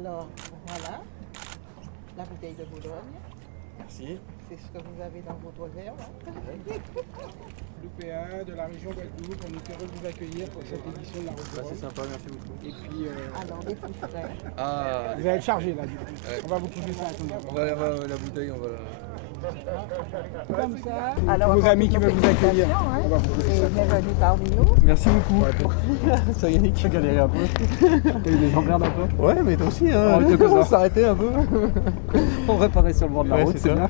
Alors, voilà, la bouteille de Boulogne. Merci. C'est ce que vous avez dans votre verre, là. L'UPA de la région Guadeloupe, on était heureux de vous accueillir pour cette édition de la Route du Bah, Rhum. c'est sympa, merci beaucoup. Et puis, Alors, des fruits frais. Ah, vous allez être chargé là, du coup. Ouais. On va vous pousser ça à ton on va la bouteille, on va la... Comme ça. Alors, Vos amis qui nos veulent vous accueillir. félicitations, hein. On va vous pousser Et bienvenue parmi nous. Merci beaucoup. Ça Yannick. Tu galéré un peu. T'as eu des emmerdes un peu. Ouais, mais toi aussi, hein. Oh, t'es On content. s'arrêtait un peu. On réparait sur le bord de la Ouais, route, c'est c'est ça. bien.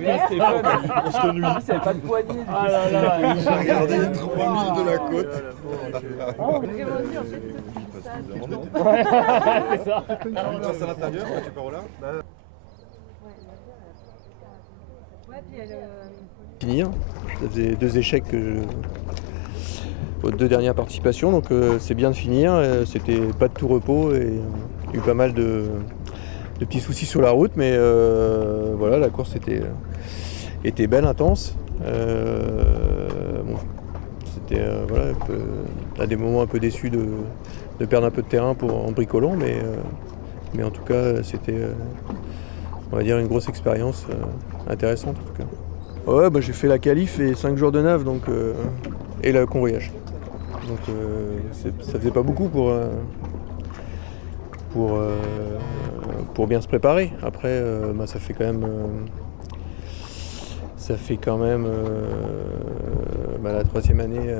Merci. On se nuit. Il n'y pas de poignée. Ah là là. J'ai regardé les 3000 de la côte. C'est ça. Tu passes à l'intérieur, tu pars là. Finir. Ça faisait 2 échecs aux 2 dernières participations, donc c'est bien de finir. C'était pas de tout repos et il y a eu pas mal de petits soucis sur la route, mais voilà, la course était belle, intense. Bon, c'était voilà, à des moments un peu déçu de perdre un peu de terrain en bricolant, mais en tout cas c'était on va dire une grosse expérience intéressante en tout cas. Ouais, bah, j'ai fait la qualif et 5 jours de nav donc, et le convoyage. Donc ça faisait pas beaucoup pour bien se préparer. Après, bah, ça fait quand même bah, la 3e année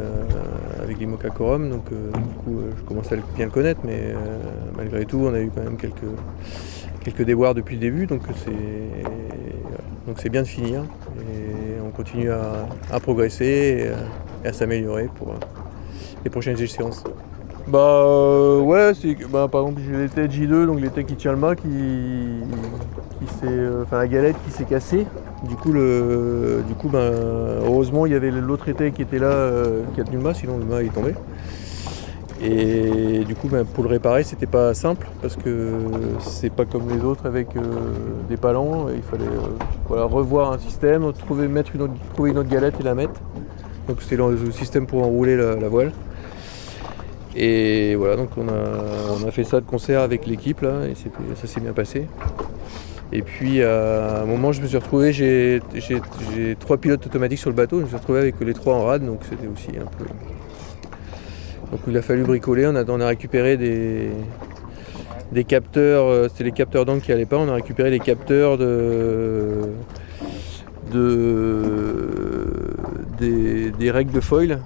avec l'IMOCA Corum, donc du coup je commence à bien le connaître, mais malgré tout on a eu quand même quelques déboires depuis le début, donc c'est bien de finir et on continue à progresser et à s'améliorer pour les prochaines échéances. Ouais, par exemple j'ai l'été de J2, donc l'été qui tient le mât, la galette qui s'est cassée. Du coup, heureusement il y avait l'autre été qui était là, qui a tenu le mât, sinon le mât est tombé. Et du coup, pour le réparer, c'était pas simple parce que c'est pas comme les autres avec des palans. Il fallait revoir un système, trouver une autre galette et la mettre. Donc c'est le système pour enrouler la voile. Et voilà, donc on a fait ça de concert avec l'équipe là, et ça s'est bien passé. Et puis à un moment, je me suis retrouvé, j'ai 3 pilotes automatiques sur le bateau, je me suis retrouvé avec les 3 en rade, donc c'était aussi un peu. Donc il a fallu bricoler, on a récupéré des capteurs, c'était les capteurs d'angle qui n'allaient pas, on a récupéré les capteurs des règles de foil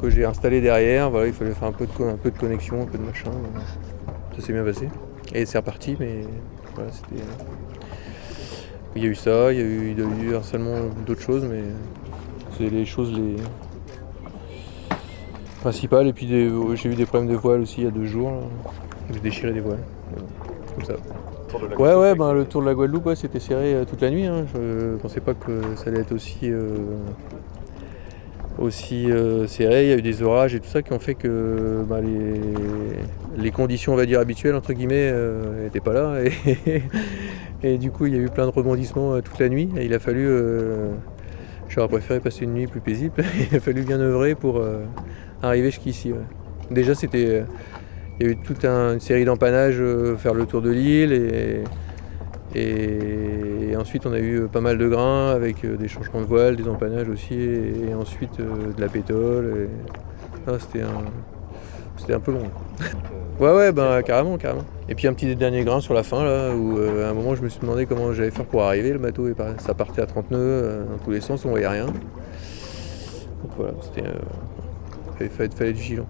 que j'ai installées derrière. Voilà, il fallait faire un peu de connexion, un peu de machin. Ça s'est bien passé. Et c'est reparti, mais voilà, c'était. Il y a eu ça, il y a eu harcèlement d'autres choses, mais c'est les choses principales. Et puis j'ai eu des problèmes de voile aussi il y a 2 jours. Là. J'ai déchiré des voiles. Comme ça. Ouais, le tour de la Guadeloupe, ouais, c'était serré toute la nuit. Hein. Je pensais pas que ça allait être aussi serré. Il y a eu des orages et tout ça qui ont fait que les conditions, on va dire, habituelles, entre guillemets, n'étaient pas là. Et du coup, il y a eu plein de rebondissements toute la nuit. Et il a fallu... j'aurais préféré passer une nuit plus paisible. Il a fallu bien œuvrer pour arriver jusqu'ici. Ouais. Déjà, il y a eu toute une série d'empannages, faire le tour de l'île et ensuite on a eu pas mal de grains avec des changements de voile, des empannages aussi et ensuite de la pétole. C'était un peu long. Ouais, carrément. Et puis un petit dernier grain sur la fin là où à un moment je me suis demandé comment j'allais faire pour arriver. Le bateau ça partait à 30 nœuds dans tous les sens, on voyait rien. Donc voilà, fallait être vigilant.